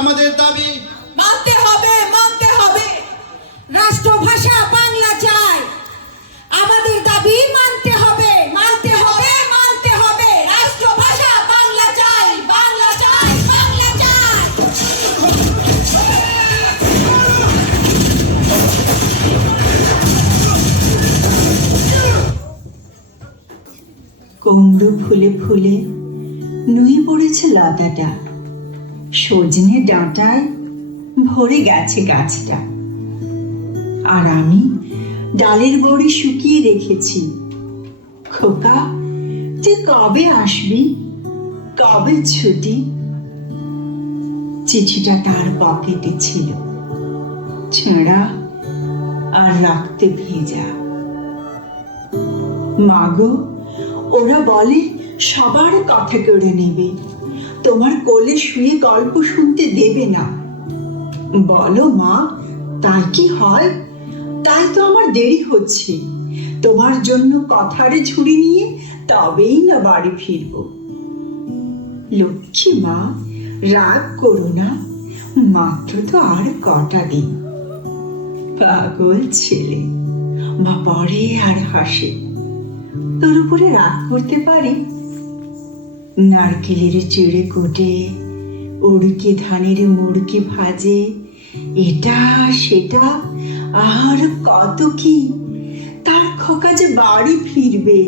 আমাদের দাবি মানতে হবে, মানতে হবে। রাষ্ট্রভাষা বাংলা চাই, আমাদের দাবি মানতে হবে, মানতে হবে, মানতে হবে। রাষ্ট্রভাষা বাংলা চাই, বাংলা চাই, বাংলা চাই। কুমড়ো ফুলে ফুলে নুয়ে পড়েছে লতাটা, সজনে ডাঁটায় ভরে গেছে গাছটা। আর আমি ডালের বড়ি শুকিয়ে রেখেছি। খোকা, তুই কবে আসবি, কবে ছুটি? চিঠিটা তার পকেটে ছিল, ছেঁড়া আর রক্তে ভেজা। মাগো, ওরা বলে সবার কথা কেড়ে নেবে, তোমার কোলে শুয়ে গল্প শুনতে দেবে না। বলো মা, তাই কি হয়? তাই তো আমার দেরি হচ্ছে। তোমার জন্য কথারে ঝুড়ি নিয়ে তবেই না বাড়ি ফিরব। লক্ষ্মী মা, রাগ করো না, মাত্র তো আর কটা দিন। পাগল ছেলে, মা পড়ে আর হাসে। তোর উপরে রাগ করতে পারি? নারকেলের চিড়ে কোটে, উড়কি ধানের মুড়কি ভাজে, এটা সেটা আর কত কি। তার খোকা যে বাড়ি ফিরবে,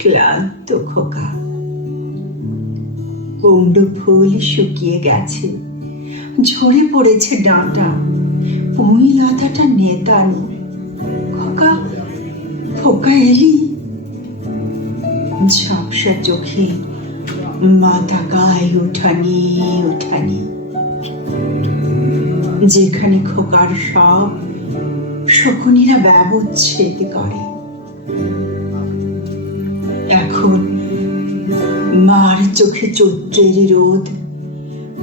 ক্লান্ত খোকা। কুমড়ো ফুল শুকিয়ে গেছে, ঝরে পড়েছে ডাঁটা, পুঁই লতাটা নেতানো। খোকা, খোকা এলি? ঝাপসা চোখে মাথা গায়ে উঠানি উঠানি। যেখানে খোকার সব শকুনিরা ব্যবচ্ছেদ করে। এখন মার চোখে চৈত্রের রোদ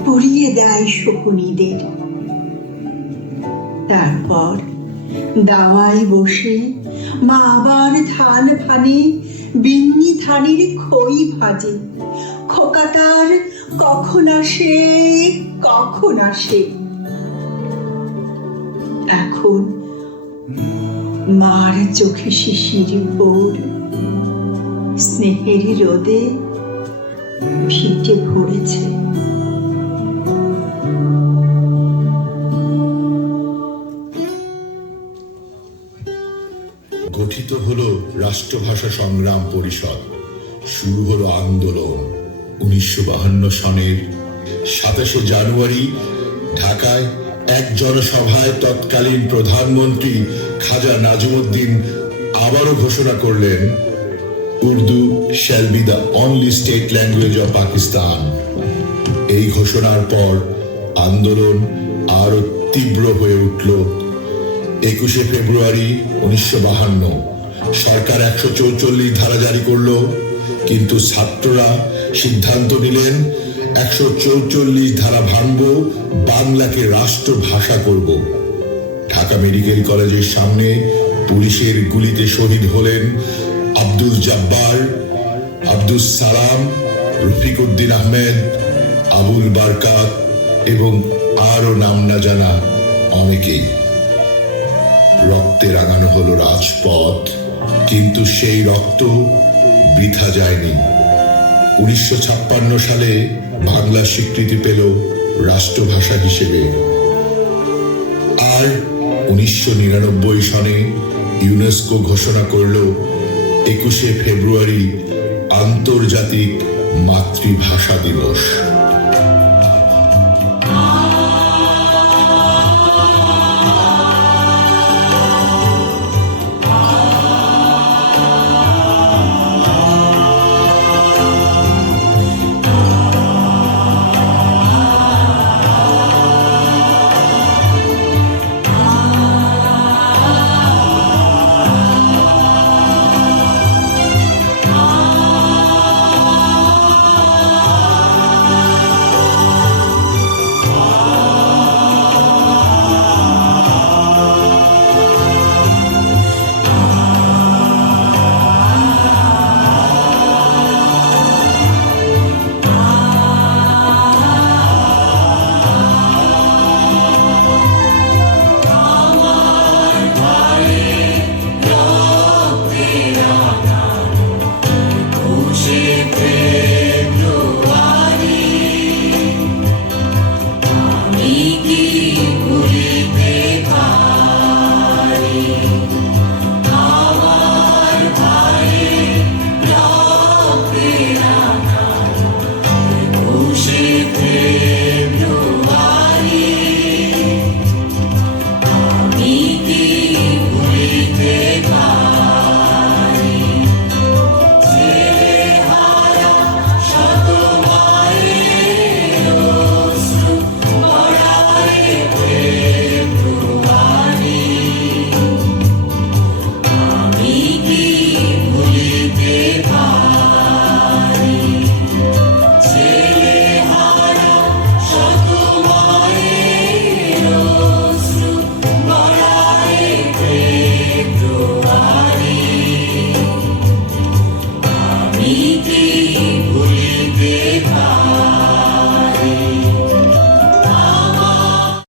পুড়িয়ে দেয় শকুনিদের। তারপর দাওয়ায় বসে মা আবার ধান ফানে, বিন্নি ধানের খই ভাজে। খোকা তার কখন আসে, কখন আসে। এখন মার চোখে শিশির ভোর, স্নেহের রোদে ফিটে ভরেছে। গঠিত হলো রাষ্ট্রভাষা সংগ্রাম পরিষদ। শুরু হলো আন্দোলন। 1952 সনের 27 জানুয়ারি ঢাকায় এক জনসভায় তৎকালীন প্রধানমন্ত্রী খাজা নাজিমুদ্দিন আবারও ঘোষণা করলেন, Urdu shall be the only state language of Pakistan. এই ঘোষণার পর আন্দোলন আরো তীব্র হয়ে উঠল। 21 ফেব্রুয়ারি 1952 সরকার 144 ধারা জারি করলো, কিন্তু ছাত্ররা সিদ্ধান্ত নিলেন 144 ধারা ভাঙব, বাংলাকে রাষ্ট্রভাষা করব। ঢাকা মেডিকেল কলেজের সামনে পুলিশের গুলিতে শহীদ হলেন আব্দুল জব্বার, আব্দুল সালাম, রফিক উদ্দিন আহমেদ, আবুল বারকাত এবং আরো নাম না জানা অনেকেই। রক্তে রাঙানো হলো রাজপথ, কিন্তু সেই রক্ত বৃথা যায়নি। 1956 সালে বাংলা স্বীকৃতি পেল রাষ্ট্রভাষা হিসেবে। আর 1999 সনে ইউনেস্কো ঘোষণা করল 21 ফেব্রুয়ারি আন্তর্জাতিক মাতৃভাষা দিবস।